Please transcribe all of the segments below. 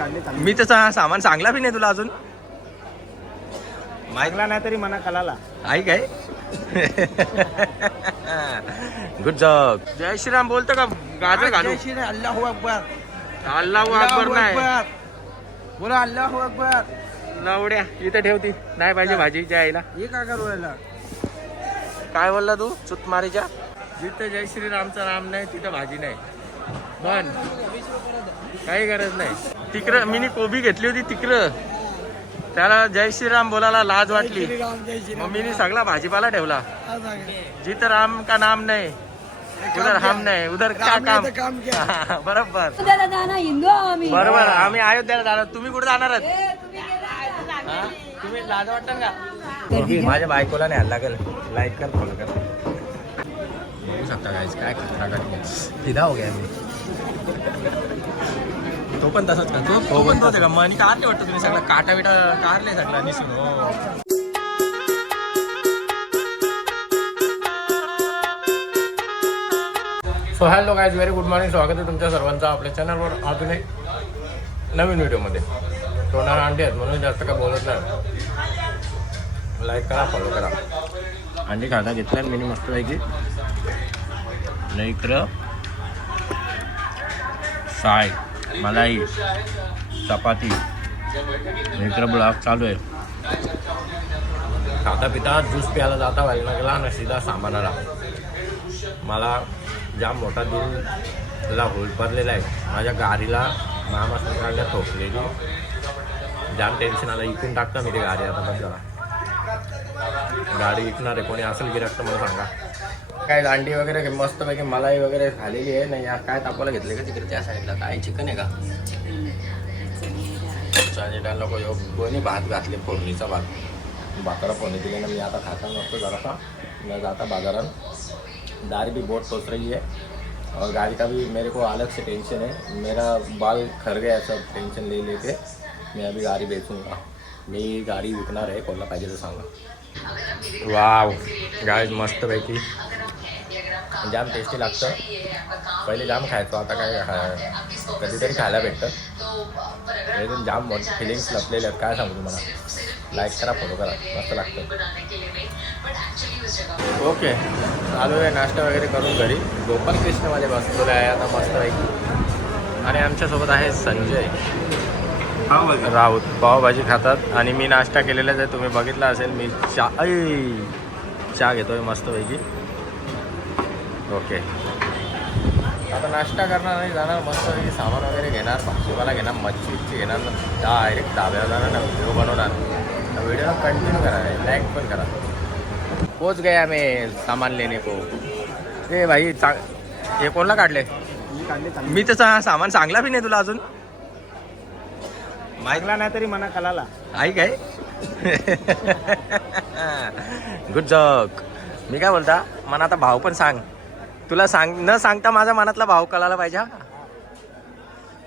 काढले चांगले मी त्याचा सामान सांगला बी नाही तुला अजून. माहीत नाही तरी मना कलाला आई काय? गुड जॉब जय श्रीराम बोलतो का? गाजर घालू. अल्लाह अकबर. अल्लाहू अकबर नाही. बोला अल्लाह अकबर. लावड्या इथे ठेवती नाही पाहिजे भाजीच्या आईला हे काय करू राहिला काय बोलला तू? चुतमारीच्या जिथं जय श्रीरामचं नाम नाही तिथं भाजी नाही. पण काही गरज नाही. तिकडं मी कोबी घेतली होती तिकडं. त्याला जय श्रीराम बोलायला लाज वाटली. मग मी सगळा भाजीपाला ठेवला. जिथं राम का नाम नाही उधर हम नाही उधर का काम. बरोबर. बरोबर आम्ही अयोध्याला जाणार तुम्ही कुठे जाणार तुम्ही गेले? तुम्ही लाज वाटतं का? माझ्या बायकोला नाही लागेल. लाईक कर फॉलो कर. बघू शकता काय काय खतरा करते फिदा हो गया मी. तो पण तसाच का? तो तो पण तोच आहे का? मनी काढले वाटतं तुम्ही सगळं? काटा बिटा काढले सगळं निसून हो. So hello guys very good morning स्वागत आहे तुमच्या सर्वांचं आपल्या चॅनलवर अजून एक नवीन व्हिडिओमध्ये तोंडावर अंडी आहेत म्हणून जास्त काय बोलत नाही. लाईक करा फॉलो करा. अंडी खाता घेतल्या मी मस्तपैकी इकडं. साय. मलाई चपाती। मित्र इकडं ब्लॉग चालू आहे. खाता पिता ज्यूस प्यायला जाता व्हायला लागला नशिदा सामानाला मला ज्या मोठा दिलला होलपरलेला आहे. माझ्या गाडीला मामा सरकारला ठोकलेली जाम टेन्शन आलं इकून टाकता मी ते गाडी आता बस गाडी विकणार आहे कोणी असेल गिराक तर मला सांगा. काय दांडी वगैरे मस्तपैकी मलाई वगैरे खालेली आहे. नाही या काय तापायला घेतले का तिकडे त्या साईडला काय चिकन आहे का? चायनीला नको भात घातले फोडणीचा भात. भाकरा फोडणी दिली ना मी आता खाता नसतो जरासा. मैं जाता बाजारात. दाढ़ी भी बहुत सोच रही है और गाड़ी का भी मेरे को अलग से टेंशन है मेरा बाल खर गया सब टेंशन ले लेके. मैं अभी गाड़ी बेचूंगा. मी गाडी विकणार आहे कोणाला पाहिजे तर सांगा. वाव. गाडी मस्तपैकी. जाम टेस्टी लागतं. पहिले जाम खायचो आता काय खा- कधीतरी खायला भेटतं. एकदम जाम फिलिंग्स लपलेले आहेत काय सांगू तुम्हाला. लाईक करा फॉलो करा. मस्त लागतं. ओके आलो आहे नाश्ता वगैरे करून घरी. गोपाल कृष्णमध्ये बसलेलो आहे आता मस्तपैकी आणि आमच्यासोबत आहे संजय. राऊत पावभाजी खातात. आणि मी नाश्ता केलेलाच आहे तुम्ही बघितला असेल मी चा ऐ! चहा घेतोय मस्तपैकी ओके. आता नाश्ता करणार आणि जाणार मस्तपैकी सामान वगैरे घेणार भाजीपाला घेणार मच्छी बिच्छी घेणार डायरेक्ट डाब्याला जाणार ना व्हिडिओ बनवणार. व्हिडिओ कंटिन्यू करा लाईक पण करा. पोच गया मैं सामान लेने को. ए भाई चा हे कोणला काढले? मी काढले चांगले मी त्याचा सामान सांगला बी नाही तुला अजून. ऐकला नाही तरी मना कलाला आई काय? गुड जॉब मी काय बोलता? मला आता भाव पण सांग. तुला सांग न सांगता माझ्या मनातला भाव कळायला पाहिजे हा?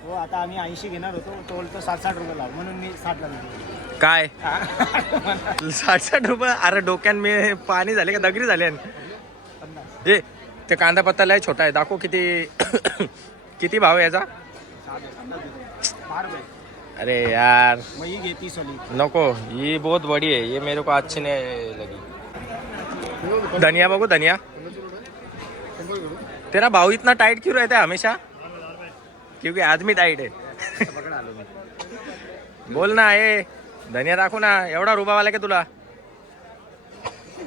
हो आता आम्ही ऐंशी घेणार होतो तो बोलतो साठ साठ रुपये लाव म्हणून मी दिली काय? साठ साठ रुपये? अरे डोक्यान मी पाणी झाले का? दगरी झाले ए ते कांदा पत्ता लय छोटा आहे दाखव किती किती भाव आहे याचा? साठ अरे यार. मग ही घे तीस वाली नको ये बहुत बड़ी है ये मेरे को अच्छी नहीं लगी. धनिया बघू धनिया. तेरा भाव इतना टाइट क्यों रहता है हमेशा? क्योंकि आदमी टाइट है। बोल ना ए धनिया दाखव ना एवढा रुबावाला का तुला?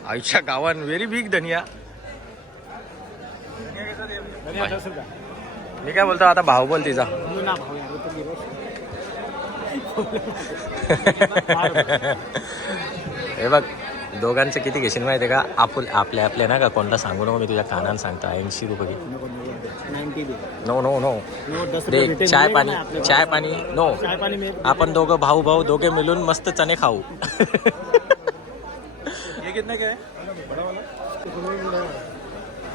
आयुष्या गावान व्हेरी बिग धनिया। मी काय बोलतो आता भाव बोल तिचा। हे बघ दोघांचं किती घेशील माहिती आहे का? आपण आपल्या आपल्या ना का? कोणता सांगू नको मी तुझ्या कानानं सांगतो. ऐंशी रुपये घे. नको नव्वद दे. 90 दे नो नो नो दे भेटेल. चाय पाणी. चाय पाणी नो. आपण दोघं भाऊ भाऊ दोघे मिळून मस्त चणे खाऊ. हे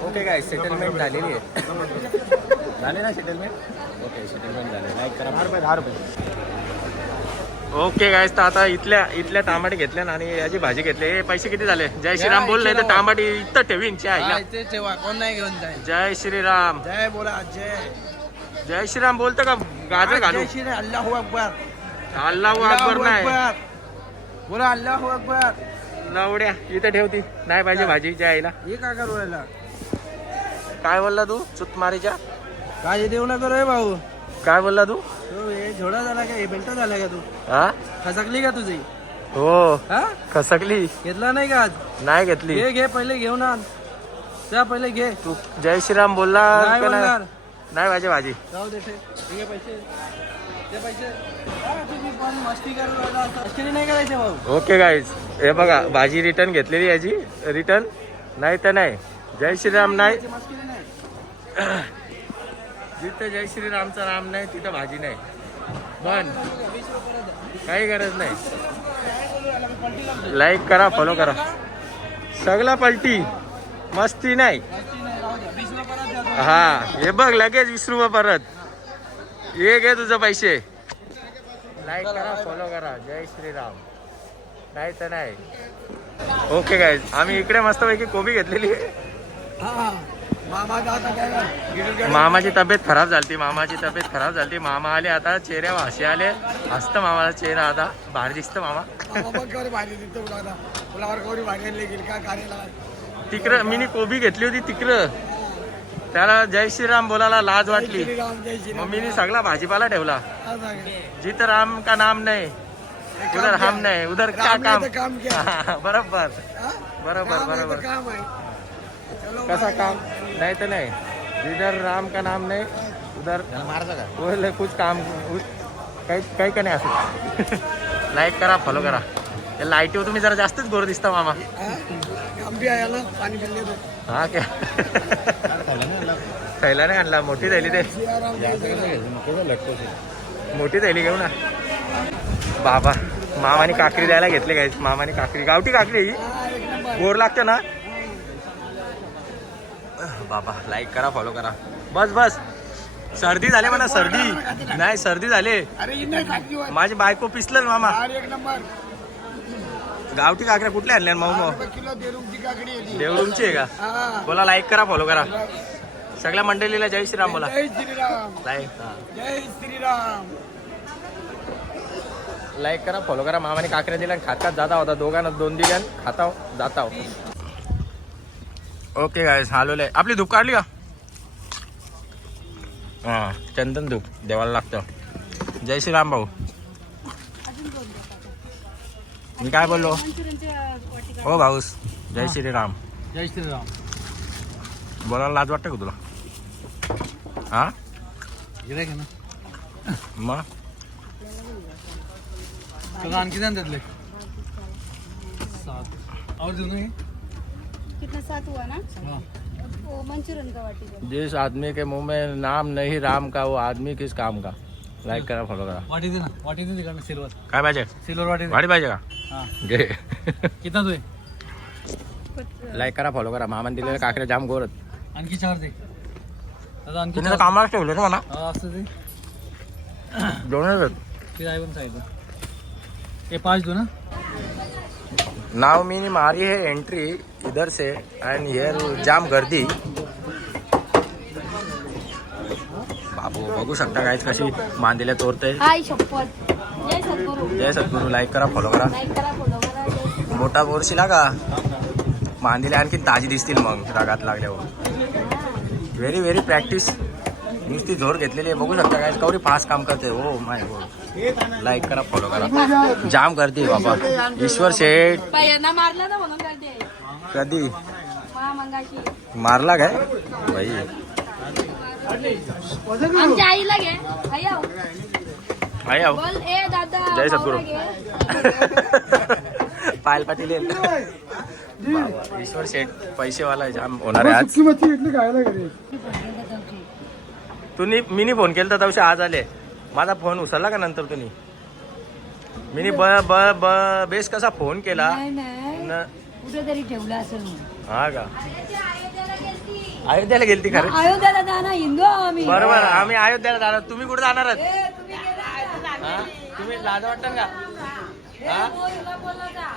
ओके काय? सेटलमेंट झालेली आहे. झाले ना सेटलमेंट ओके सेटलमेंट झाले. लाईक करा. दहा रुपये. ओके काय तर आता इथल्या इथल्या टमाटे घेतल्या ना आणि याची भाजी घेतली. हे पैसे किती झाले? जय श्रीराम बोल नाही तर टमाटे इथं ठेवीन चाय तेव्हा कोण नाही घेऊन जाईल. जय श्रीराम. जय बोला जय. जय श्रीराम बोलतो का? गाजर घालू. जय श्री अल्लाह अकबर. अल्लाहू अकबर नाही. बोला अल्लाह अकबर. लवड्या इथे ठेवती. नाही पाहिजे भाजी आईला हे करू काय बोलला तू? चुतमारीच्या काय देऊ नका रे भाऊ. काय बोलला तू? हे झोडा झाला का? बेल्ट झाला का तू? हा? खसकली का तुझी? हो. हा? खसकली. घेतला नाही का आज? नाही घेतली. घे घे पहिले घेऊन आण त्या पहिले घे. तू जय श्रीराम बोलला नाही का नाही? बोलणार. नाही पाहिजे भाजी. जाऊ दे ठे. हे घे पैसे. ते पैसे. हा, तुम्ही पण मस्ती करू राहिला. मस्ती नाही करायचे भाऊ. ओके गाईज हे बघा भाजी रिटर्न घेतलेली याची. रिटर्न नाही तर नाही. जय श्रीराम नाही. जिथं जय श्रीरामचं नाम नाही तिथं भाजी नाही. पण काही गरज नाही. लाईक करा फॉलो करा. सगळा पलटी. मस्ती नाही. हा हे बघ लगेच वीस रुपये परत. ये घे तुझं पैसे. लाईक करा फॉलो करा. जय श्रीराम. नाही तर नाही. ओके काय आम्ही इकडे मस्तपैकी कोबी घेतलेली आहे. मामाची तब्येत खराब झाली मामाची तब्येत खराब झाली मामा आले आता चेहऱ्या हसे आले. हसतं मामाचा चेहरा आता. भारी दिसतं मामा. तिकडं मी कोबी घेतली होती तिकडं. त्याला जय श्रीराम बोलायला लाज वाटली. राम जय श्री मग मी सगळा भाजीपाला ठेवला. जिथं राम का नाम नाही उधर हम नाही उधर का काम? बरोबर? बरोबर बरोबर. काम आहे. चलो कसा काम? नाही तर नाही. जिधर राम का नाम नाही उधर बोले कुछ काम उस- काही काही का नाही असं. लाईक करा फॉलो करा. त्या लाईटीवर तुम्ही जरा जास्तच गोर दिसता मामा. हा? तो हा क्या? थैला नाही आणला मोठी थैली ते मोठी थैली घेऊ ना. बाबा मामाने काकडी द्यायला घेतले काय मामाने काकडी. गावठी काकडी गोर लागते ना? बाबा लाईक करा फॉलो करा. बस बस. सर्दी झाली म्हणा सर्दी. नाही सर्दी झाली. माझी बायको पिसलं मामा. गावठी काकड्या कुठल्या आणल्या मऊ ती. देवरूमची आहे का? बोला लाईक करा फॉलो करा. सगळ्या मंडळीला जय श्रीराम बोला. लाईक जय श्रीराम. लाईक करा फॉलो करा. मामाने काकड्या दिल्या खात खात जाता होता. दोघांना दोन दिल्या खाता जाता ओके गाय हालवलंय आपली धूप काढली का हां चंदन धूप देवाला लागतं जय श्रीराम भाऊ मी काय बोललो हो भाऊस जय श्रीराम जय श्रीराम बोलायला लाज वाटतं का तुला हा मग आणखी त्यातले सात देऊ ना कितना सात हुआ ना वो मंचूरियन का वाटी दे जिस आदमी के मुंह में नाम नहीं राम का वो आदमी किस काम का? लाईक करा फॉलो करा। वाटी दे ना वाटी दे तिकडनं सिल्वर। काय पाहिजे? सिल्वर वाटी दे। भाडी पाहिजे का? हा। घे। कितना तुझे लाईक करा फॉलो करा। मामान दिलेल्या काकड्या जाम गोरत आणखी चार दे. दादा आणखी तुम्ही चार तर कामाला ठेवले ना मला. हा, असं दे. दोनच ते आहे पण सांगितलं हे पाच दो ना? नाव मी मारी है एंट्री इधर से एंड हियर जाम गर्दी. बाबू बघू शकता काय कशी मांदिल्या तोरते जय सद्गुरु. लाईक करा फॉलो करा. मोठा बोरशिला का मांदिल्या आणखी ताजी दिसतील मग रागात लागल्यावर. व्हेरी व्हेरी प्रॅक्टिस नुसती जोर घेतलेली आहे. बघू शकता काय कवरी फास्ट काम करते. हो माय हो लाईक करा फॉलो करा. जाम करते बाबा. ईश्वर शेठ. पहिल्यांदा मारला ना म्हणून करते कधी? मारला काय? दादा जय सद्गुरू. पायल पाटील ईश्वर शेठ पैसेवाला आहे, जाम होणार आहे आज. तुम्ही मिनी फोन केला तर तवशी आज आले माझा फोन उचलला का नंतर तुम्ही मिनी ब ब ब बेस कसा फोन केला नाही नाही न कुठेतरी ठेवलं असेल म्हणून. हा का अयोध्याला गेलती खरं अयोध्याला हिंदू आहो आम्ही बरोबर आम्ही अयोध्याला जाणार तुम्ही कुठे जाणार आहात? ए, तुम्ही गेला का? हा? तुम्ही लाज वाटतं का ए, हा? मोदीला बोलला का?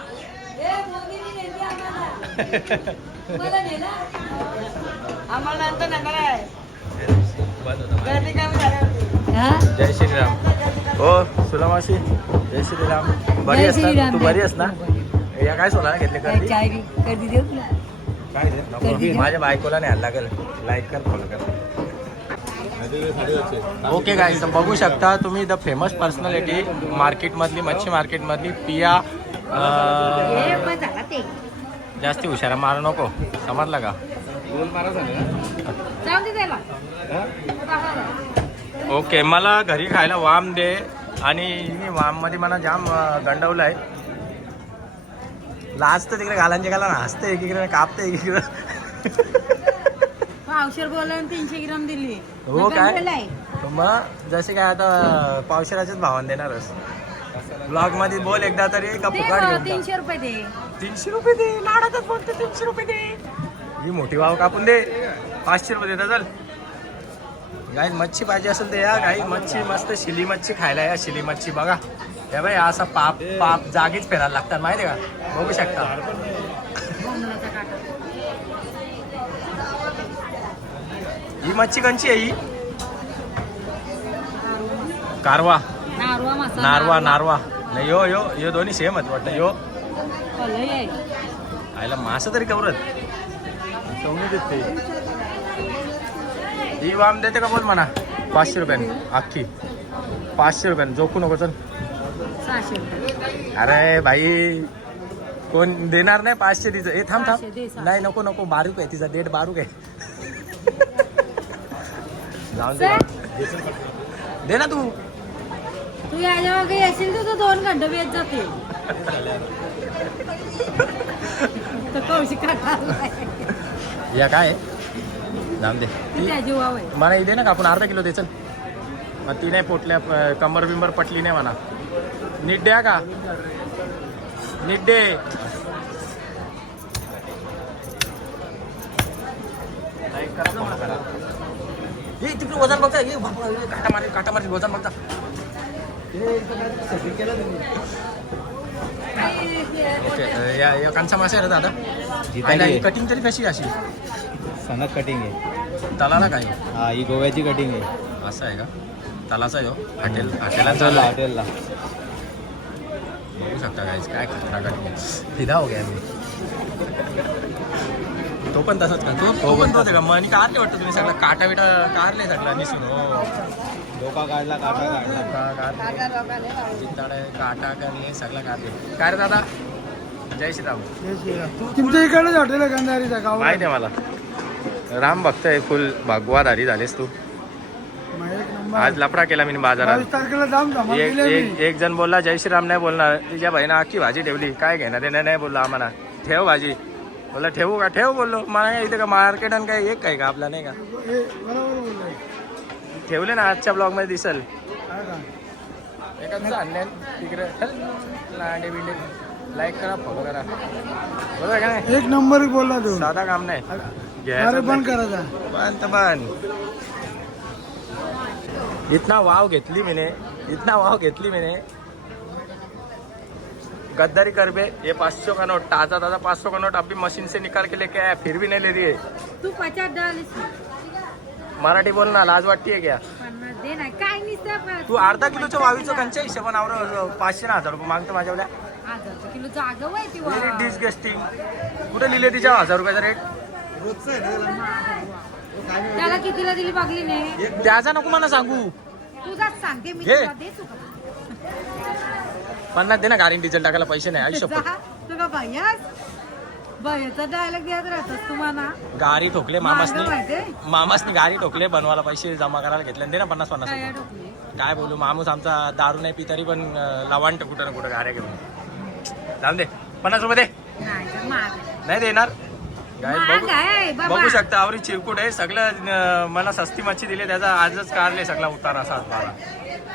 ए, मोदीने नेली आम्हाला. तुम्हाला नेलं? आम्हाला नंतर नेणार आहे जय श्रीराम हो। सुलामाशी जय श्रीराम बरी श्रीराम. तू बरी आहेस ना? या काय सोला घेतले काय कर्दी चाय बी कर देऊ तुला? काय रे? नको. कर्दी दे. माझ्या बायकोला न्यायला लागेल. लाईक कर फॉलो कर. ओके गाईज बघू शकता तुम्ही द फेमस पर्सनॅलिटी मार्केटमधली मच्छी मार्केटमधली पिया जास्ती हुशारा मारू नको. समजला का? ओके मला घरी खायला वाम दे. आणि हिने वाममध्ये मला जाम गंडवलं आहे लाजतं तिकडे गालांचे गाला ना हसतं एकीकडे कापतं एकीकडे. पावशेर बोलवून तीनशे ग्राम दिली. हो काय? मग जसे काय आता पावशेराचेच भावान देणारच. ब्लॉगमध्ये बोल एकदा तरी का फुकाट. तीनशे रुपये दे. तीनशे रुपये दे? लाडातच बोलते तीनशे रुपये दे. ही मोठी वाव कापून दे. पाचशे रुपये देता चल. गाई मच्छी पाहिजे असेल तर या गाई मच्छी मस्त शिली मच्छी खायला या शिली मच्छी बघा. हे बाई असा पाप पाप जागीच फिरायला लागतात माहिती आहे का? बघू शकता. ही मच्छी कंची आहे ही? कारवा. नारवा मसाला. नारवा नारवा. नाही यो यो यो दोन्ही सेम आहेत वाटतं यो. आहे. आईला मासं तरी कवरत. कवणी देते. ही वाम देते का बोल म्हणा? पाचशे रुपयाने. अख्खी पाचशे रुपयाने. जोखू नको चल. अरे भाई कोण देणार नाही पाचशे तिचं. ए थांब थांब. नाही नको नको. बारूक आहे तिचा. डेट बारूक आहे. जाऊन दे ना तू. तू याच्या मागे येशील तर तू दोन घंटे काटा आलाय. या काय? आहे? जाऊन दे. आहे. मला इथे ना का? आपण अर्धा किलो दे चल. मग ती नाही पोटल्या कंबर बिंबर पटली नाही म्हणा. नीट द्या का? नीट दे. हे तिकडे वजन बघता हे काटा मारेल काटा मारेल वजन बघता. ओके या या कांचा मासे आहे दादा. ही कटिंग तरी कशी अशी? सनद कटिंग आहे. तला ना काय? हा ही गोव्याची कटिंग आहे. असं आहे का? तलाचा आहे हो? हॉटेल हॉटेलाचा आहे. हॉटेलला. बघू शकता गाईज काय खतरा कटिंग फिदा हो गया मी. तो पण तसाच का? तो तो पण तोच आहे का? मनी कारले वाटतं तुम्ही सगळं? काटा बिटा कारले सगळं निसून हो. डोका काढला काटा काढला. का कारले चिंताडे काटा करले सगळं कारले काय रे दादा? जय श्रीराम. तुमच्या इकडेच हॉटेल आहे गंधारीचा गाव माहिती आहे मला. राम भक्त आहे फुल भगवाधारी झालेस तू. आज लफडा केला मी बाजारात. एक एक एक जण बोलला जय श्रीराम नाही बोलणार. तिच्या बहिणा अख्खी भाजी ठेवली. काय घेणार ते नाही बोललो आम्हाला. ठेव भाजी. बोलला ठेवू का? ठेव बोललो. मला काय इथे का मार्केट आणि काय एक काय का आपला नाही का? हे ठेवले ना आजच्या ब्लॉगमध्ये दिसल तिकडे लांडे बिंडे. लाईक करा फॉलो करा. बरोबर का नाही? एक नंबर बोलला तू. साधा काम नाही. अरे बंद करायचा बंद तर बंद. इतना वाव घेतली मैंने इतना वाव घेतली मैंने. गद्दारी कर बे. ये पाँच सौ का नोट ताज़ा ताज़ा पाँच सौ का नोट अभी मशीन से निकाल के लेके आया फिर भी नहीं ले रही है. तू पचास डाल इसमें. मराठी बोलना लाज वाटते क्या? पन्नास दे ना काय तू अर्धा किलोच्या वावीचं कंच्या हिशोबाने आवर पाचशे ना हजार रुपये मागतो माझ्यावल्या. डिसगस्टिंग कुठे लिहिले तिच्या हजार रुपयाचा रेट त्याला कितीला दिली नाही त्याचा नको मला सांगू. तुझाच सांगते मी घे. तुला दे तू का. पन्नास दे ना गाडी डिझेल टाकायला पैसे नाही आयुष्य जा, तुला भैयास भैयाचा डायलॉग देत राहतोस तुम्हाला गाडी ठोकले मागं मामासनी. माहितीये? मामासनी गाडी ठोकले बनवायला पैसे जमा करायला घेतले. दे ना पन्नास पन्नास काय रुपये. काय बोलू माणूस आमचा दारू नाही पी तरी पण अं, लवांट कुठं ना कुठं गाड्या घेऊन. जाऊन दे. पन्नास रुपये दे. नाही तर माग. नाही देणार? महाग बघू आहे बाबा. बघू शकता आवरी चिरकुट आहे सगळं अं, मला सस्ती मच्छी दिली त्याचा आजच काढले सगळा उतार असा मला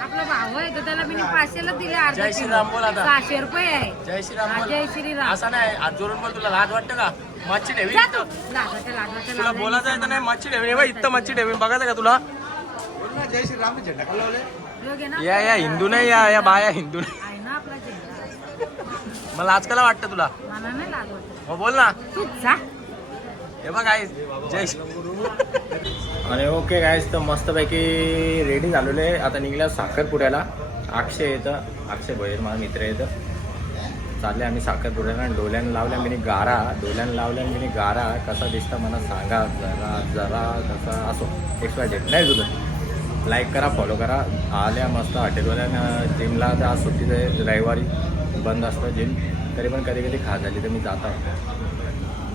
आपला भाऊ आहे तर त्याला मी पाचशेला दिले अर्धा जय किलो. श्रीराम बोल आता. सहाशे रुपये आहे जय श्रीराम हा, बोल. जय श्रीराम असं नाही आज जोरून बोल तुला लाज वाटतं का मच्छी ठेवी जा इथं. तू. लागायचं, लागायचं, तुला लागायचं. बोलायचं आहे तर नाही मच्छी ठेवी बा इथं मच्छी ठेवी बघायचं का तुला जय श्रीराम झेंडा लावले ना? या या हिंदू नाही या या बाया हिंदू नाही आहे ना आपला झेंडा मला आजकाल वाटतं तुला मला नाही लागत मग बोल ना तू जा हे बघ गाईस जय आणि ओके गाईस तर मस्तपैकी रेडी झालेलो आहे. आता निघल्या साखरपुड्याला. अक्षय येतं. अक्षय भैर माझा मित्र येतं. चालले आम्ही साखरपुड्याला आणि डोल्यानं लावल्या मी गारा. डोल्यानं लावल्या मी गारा. कसा दिसता मला सांगा. जरा जरा कसा असो. एक्स वाय नाही तुझं. लाईक करा फॉलो करा. आल्या मस्त हॉटेलवाल्यानं जिमला तर आज सुट्टीचं रविवारी बंद असतं जिम तरी पण कधी कधी खा झाली तर मी जात. आहे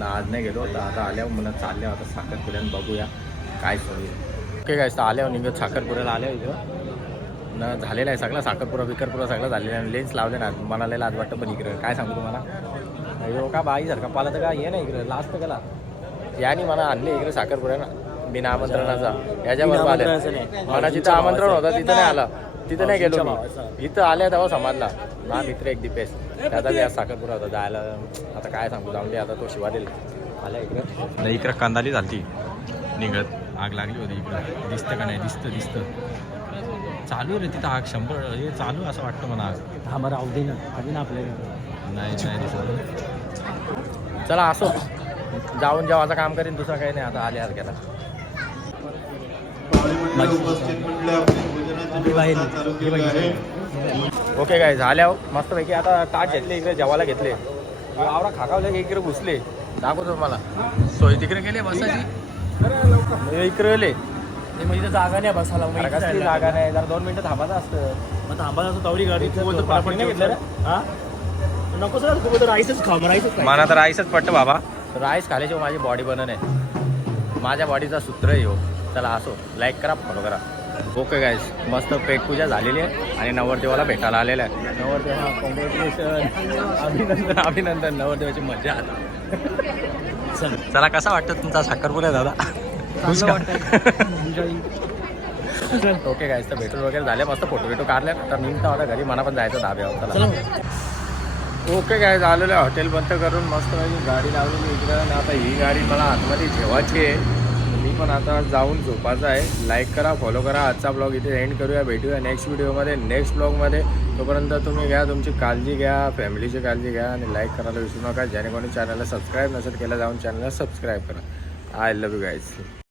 आज नाही गेलो. तर आता आल्यावर म्हणत चालल्या आता साखरपुड्यानं बघूया काय सोयी ओके काय तर आल्यावर निघत साखरपुड्याला आल्या इथं. न झालेला आहे सगळा साखरपुरा बिकरपुरा सगळं झालेला आहे. लेन्स लावले ना मला लय लाज वाटतं पण इकडं. काय सांगू तुम्हाला? अयो का बाई सारखा पाला तर काय ये ना इकडं लास्ट गेला यानी मला आणले इकडे साखरपुऱ्याला बिना आमंत्रणाचा. याच्याबरोबर आल्या मला जिथं आमंत्रण होतं तिथं नाही आलं. तिथं नाही गेलो मी. इथं आल्या तेव्हा समाजला. ना मित्र एक दिपेश. त्याचा बी आज साखरपुरा होता. जायला आता काय सांगू? जाऊन दे आता तो शिवा देईल. आल्या इकडं. नाही इकडं कांदाली झालती. निघत. आग लागली होती इकडं. दिसतं का नाही? दिसतं दिसतं. चालू रे तिथं आग. शंभर हे चालू असं वाटतं मला आग. हा राहू दे ना. आधी ना आपल्याला. नाही नाही दिसत. चला असो. जाऊन जेव्हाचं काम करीन दुसरं काही नाही. आता आले आज गेला ओके काय झाल्या मस्तपैकी आता ताट घेतले इकडे जेवायला घेतले. आवडा खाकावले की इकडे घुसले. दाखवतो तुम्हाला. सोय तिकडे गेले बसायची? हे इकडे गेले म्हणजे जागा नाही बसायला जागा नाही. जरा दोन मिनिटं थांबायचं असतं. मग तवरी गाडी नाही घेतलं? हा? नको सर तू बोलतो राईसच खा मग राईसच मला तर राईसच पडतं बाबा. राईस खाल्याशिवाय माझी बॉडी बनन आहे माझ्या बॉडीचा सूत्र हो. चला असो. लाईक करा फॉलो करा. ओके गाईस मस्त पेटपूजा झालेली आहे आणि नवरदेवाला भेटायला आलेला आहे. नवरदेवा कॉंग्रॅच्युलेशन अभिनंदन अभिनंदन. नवरदेवाची मजा आता. चल चला कसा वाटतं तुमचा साखरपुरा दादा? खुश? ओके गाईस तर भेटून वगैरे झाले. मस्त फोटो बिटो काढले तर निघता होता घरी. मला पण जायचं धाब्यावर. चला. ओके काय झालेलं आहे. हॉटेल बंद करून मस्त माझी गाडी लावलेली इकडं. आता ही गाडी मला आतमध्ये ठेवायची आहे. पण आता जाऊन झोपायचं आहे. लाईक करा फॉलो करा. आजचा ब्लॉग इथे एंड करूया. भेटूया नेक्स्ट व्हिडिओमध्ये नेक्स्ट ब्लॉगमध्ये तोपर्यंत तुम्ही घ्या तुमची काळजी घ्या फॅमिलीची काळजी घ्या आणि लाईक करायला विसरू नका. ज्याने कोणी चॅनलला सबस्क्राईब नसेल केलं जाऊन चॅनलला सबस्क्राईब करा. I love you guys